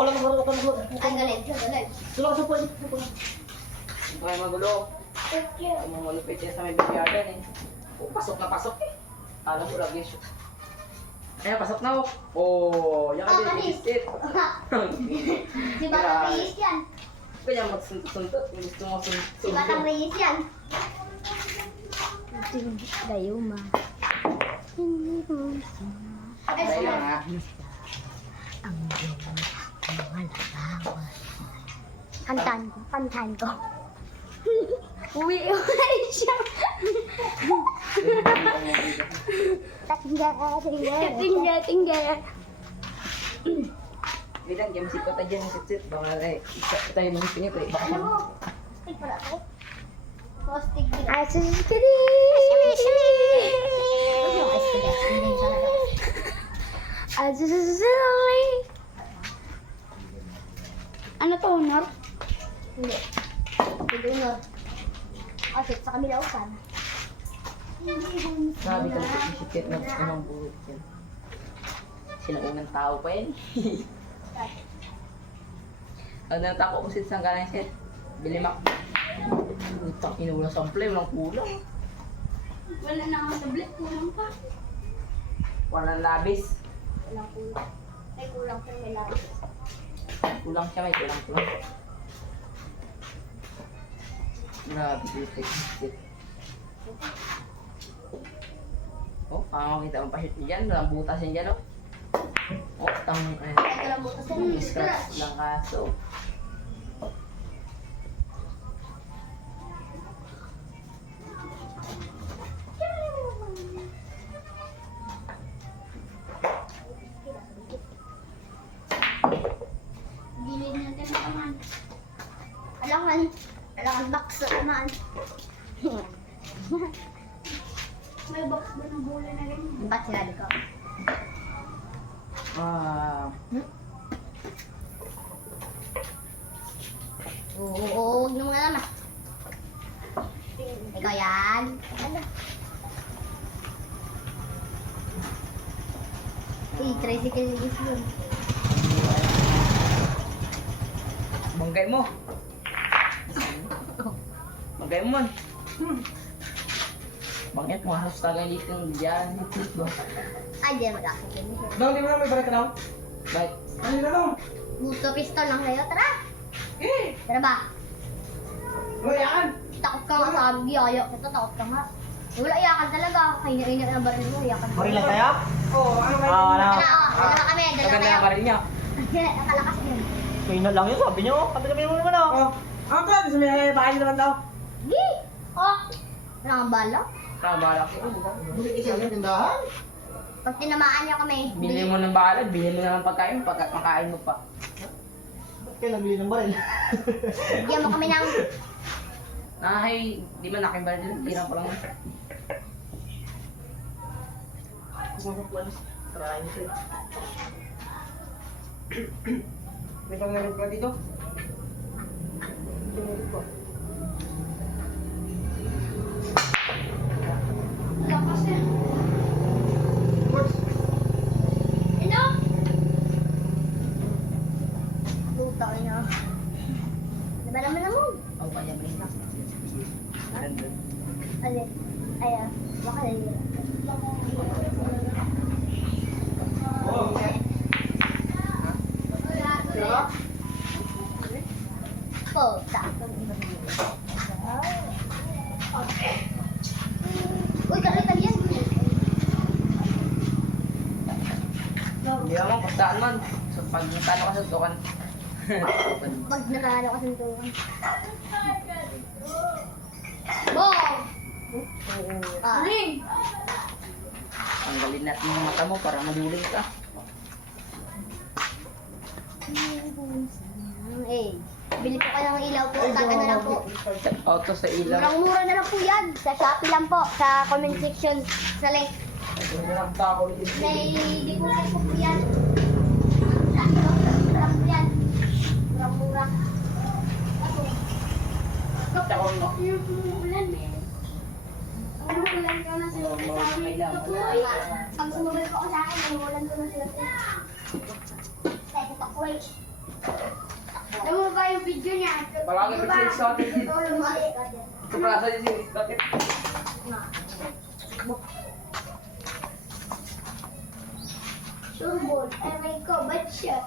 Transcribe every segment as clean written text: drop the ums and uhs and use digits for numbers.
Ako lang maglaro, ako lang maglaro. Ay, galit. Galit. Tulong ka sa puwede. Hindi kayo magulo. Ang malupit yan sa may bibiyagan eh. Oh, pasok na pasok eh. Alam ko lagi siya. Ayan, pasok na oh. Oh, yan ka din, istit. Si Batang Reyes yan. Kanya magsuntot-suntot. Kung gusto mo Si suntot. Batang Reyes yan. Dayuma. Hindi mo Dahil lang ha. ang malalawa. Kantahan ko. Uwi siya. Tingga. Bilang game sikot aja ng sit-sit. Baka tayo mong pinyot eh. Baka Ano mo? Stick pala ako. Oh, stick din. Asukiri. Asukiri. Ano to, Honor? Hindi. Hindi mo. Kasi sa kamila usan. sabi ko si sikit na anong buhit yan. Sinaunang tao pa yan. Ano tako ko sit sa ganang set. Bilimak. Utang inulang sample, walang kulang. Wala na nga tablet. Kulang pa. Walang labis. Walang kulang. Ay, kulang pa may labis. Kulang siya, may kulang. Grabe, sit. Oh, makakita mo pa shoot dyan. Walang butas yan dyan, oh. Oh, Ay, walang butas yan. scratch lang kaso. Gilid natin naman. Alangan box naman. May box ba ng bola na rin? Ba't sinabi ko? Oo, huwag mo nga naman. Ikaw yan. Ano? Tricycle ni Gis yun. Banggay mo. Banggay mo man. Bakit mo halos tagay dito yung diyan? Ay, di naman ako. Dong, di mo na may balik ka daw? Baik. Ano na dong? Gusto pistol lang kayo. Tara! Eh! Tara ba? Wala yan! Takot ka nga sabi. Ayaw kita. Takot ka nga. Wala iyakan talaga. Kanya-kanya na baril mo. Iyakan. Barilan kaya? Oo, ano kayo? Dala dala kami. Dala Maganda kayo. na pa rin niya. Nakalakas din. Kayo na lang yun, sabi nyo. Kami mo naman ako. Ang pwede sa may bahay nyo naman daw. Gi! Oh! Wala kang bala. Tama ko. Buli isa yung tindahan. Pag tinamaan niyo kami. Bili mo ng balag, bili mo na ng pagkain, makain mo pa. Ba't kayo nabili ng baril? Bigyan mo kami ng... Ay, di man aking baril, tirang ko lang. Try nyo sa'yo. May pang meron ka dito? Ito meron ko. Lakas yan. Works. Ano? Luta ko na. Diba naman naman? Oh, kanya may snack. Alin? Ayan. Baka na yun. Oo, okay. Sira? Puta. Uy, kalitan yan. Hindi naman, pastaan man. So, pag natalo ka sa tukan. Pag naralo ka sa tuwan. Bong! Ring! Tanggalin natin yung mata mo para maduling ka. Eh, bili po kayo ng ilaw po. Taga na lang po. Auto sa ilaw. Murang-mura na lang po yan. Sa Shopee lang po. Sa comment section. Sa link. May deposit po po yan. Mura po yan. Murang-mura. Tsaka mo. Yung ulan eh. Ang ulan ka na sila. Pag sumabay ko sa akin, ang ulan ko na sila. Kaya kita ko eh. yung video niya. Palagi Diba? picture sa atin. Ito lumaki ka din. Suprasa din si Scotty. Surbol. Ay, may kabad siya.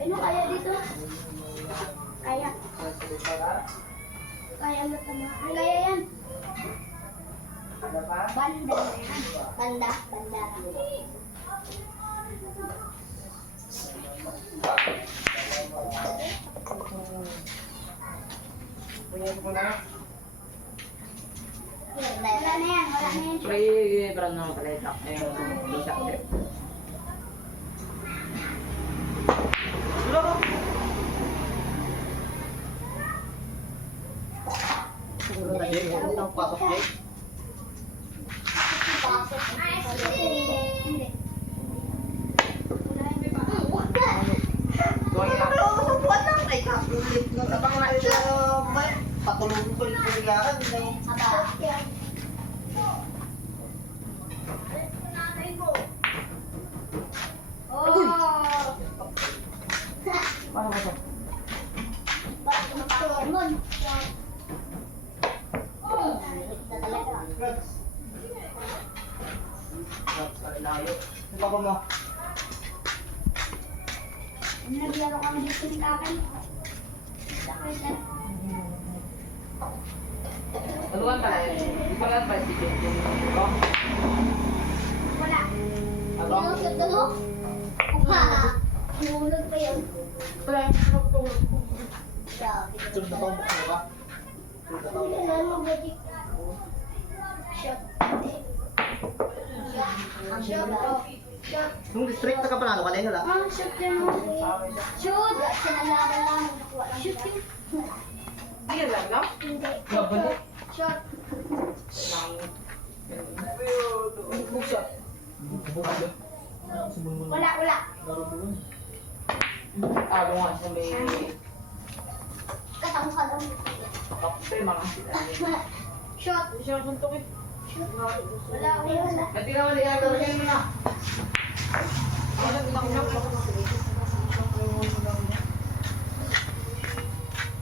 Ano kaya dito? Kaya. Kaya matamaan. Kaya yan. Ano pa? Banda na yan. Banda. Banda. Punya ko na. Wala na yan. Wala na yan. Pre, parang naman pala ito. Ayun, isa ko. Wala ka. Siguro na Jake. Ang pasok Jake. Hindi. Tuwag na. Buwan lang. Ay, kapulit na. Abang na ito. Patulogin ko yung puligaran. Oh! Paano ba ito? Bakit kumakain mo? Na talaga. Layo. Ang baba mo. Naglaro kami dito ni Kakan. Sakit lang. Tulungan pala yun. Di ba nga pala si Jake yung ito? Wala. Abang? Yung sa tulo? Ha! Nulog pa yun. Wala yung tulog. Grabe. Tulog na taong buksan ba? Tulog na taong buksan. Ano ba di? Shot. Shot. Shot. Nung district na ka panalo ka na yun, wala? Ah, shoot yan. Shoot! Sinalaban lang. Shoot yun. Hindi yan lang, no? Hindi. Nabalik. Shot. Buksa. Wala, wala. Tago nga siya may Katang ka lang. kapre, mga sila. Shot. Siya suntok eh. Wala, wala. Dati naman di ako siya mo na.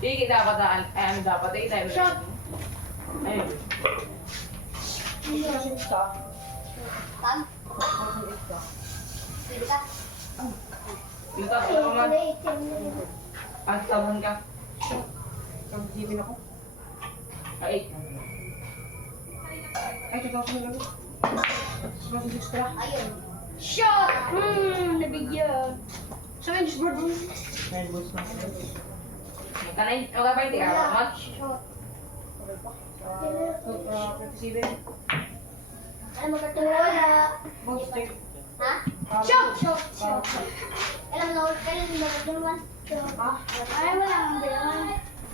Hindi dapat ano dapat eh tayo. Shot. Ayun. Tag. Pili ka. Yung tapos ako man. Ang tabon ka. Kagsipin ako. Ay. Ay, teka ako lang. Mas extra. Ayun. Shot! Nabigyan. Sa may disboard mo. Ngayon, boss na. Kanay, okay pa yung tika. Match. Shot. Sige. Ano mo wala. Ha? Shot! Shot! Shot! Alam mo, kailan mo natulungan? Ha? Ay, wala akong bilangan.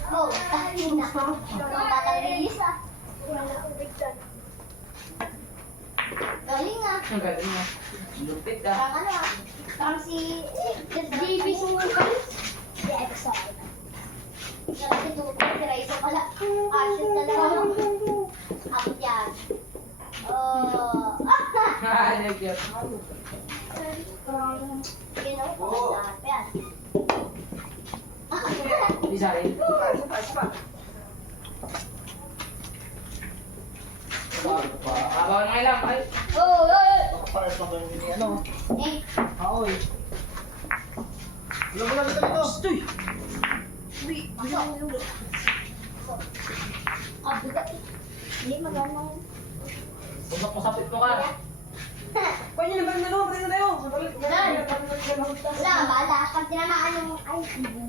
Oh, tahin na. Tatanggilis ah. Wala akong bigtan. Galing ah. Ang galing mo. Lupit ka. Parang ano ah. Parang si JB Sumukan. Si Exxon. Kasi tutok si Raisa pala. Ashes na lang. Abot yan. Oh. Ha, nagyan. You know, lahat pa yan. Bisa rin. Abaw na lang. Ay. Oh, oh, Pares lang ba yung ano? oh. Eh, Oo eh. Wala mo lang ito dito. Stoy! pasok. Ah, bigat eh. Hindi magana. Usap masapit mo ka. Pwede na ba yung dalawa? Pwede na tayo. Wala, bahala. Pag tinamaan yung... Ay,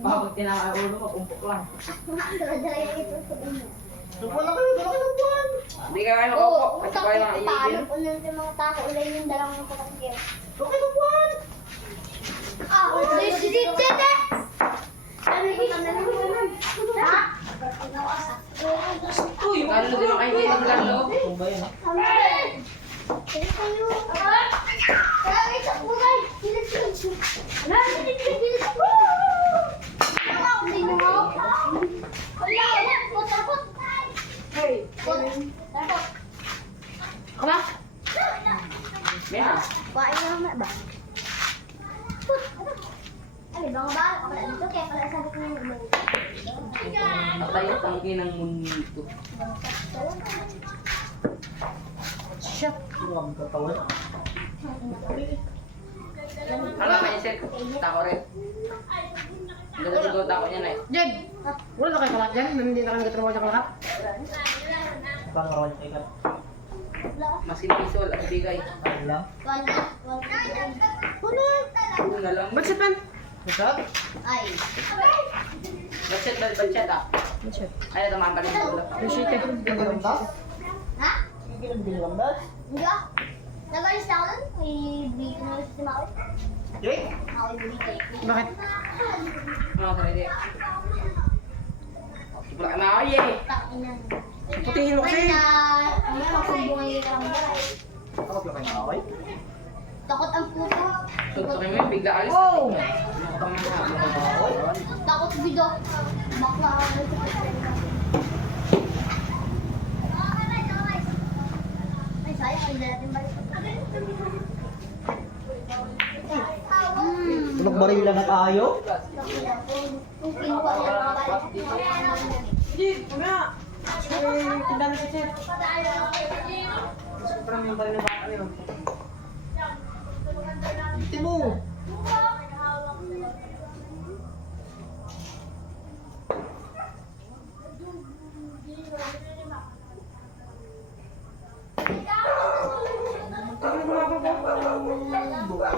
Pag tinakaulo, mapumpok lang. dala-dala yung ito sa inyo. Tupuan na kayo. Dala ka ng buwan. Hindi ka kayo Oo, makaupo. Kasi utang kayo ko mga talo iigil. ko nun sa mga tao. Ulay yung dalawang patangkir. Okay na buwan. Ah, this is it, tete! Ano yung ha? Uy! Lalo din mga kaibigan lalo. Tumba yun ha? Kaya kayo. Kaya sa kulay. Wala, hindi mo. Wala, wala. Tapos. Hey. Tapos. Kama? Meron. Kuhain na naman ba? Ano ba? mga bala ka pala dito, kaya pala sabi ko yung ulo. Patay ang tangkin ng mundo. Shit! Ang katawan. Ano ba yung set? Tako rin. Hindi na siguro tako niya na eh. Jed, wala na kayo kalat dyan? Hindi na kami katrabaho sa kalakat? Parang rawan kayo ka. Masin visual at bigay. Ano lang? Una lang. Ba't siya pen? Masarap? Ay. Budget ah. Ay, tamahan pa rin yung ulo. Yung shit eh. Bilamdas? Ha? Bilamdas? Hindi ah. Nag-alis na ako nun. May bigay na si Maui. Jake? Maui bigay. Bakit? Mga sarili. Wala ka na ako eh. Takin na. Putihin mo kasi. Ano magsubungay ka lang ba? Ako kayo kayo nakakay? Takot ang puto. Suntukin mo yun, bigla alis. Oh! Takot bido. Bakla ako. Ay, sayang. Hindi natin balik. Nagbaril lang at ayaw? Kung kinuha niya mga balik. Jed, mga! May tindahan na si Jed. Parang yung bali na baka ano yun. Iti mo! Tagal na mga baba.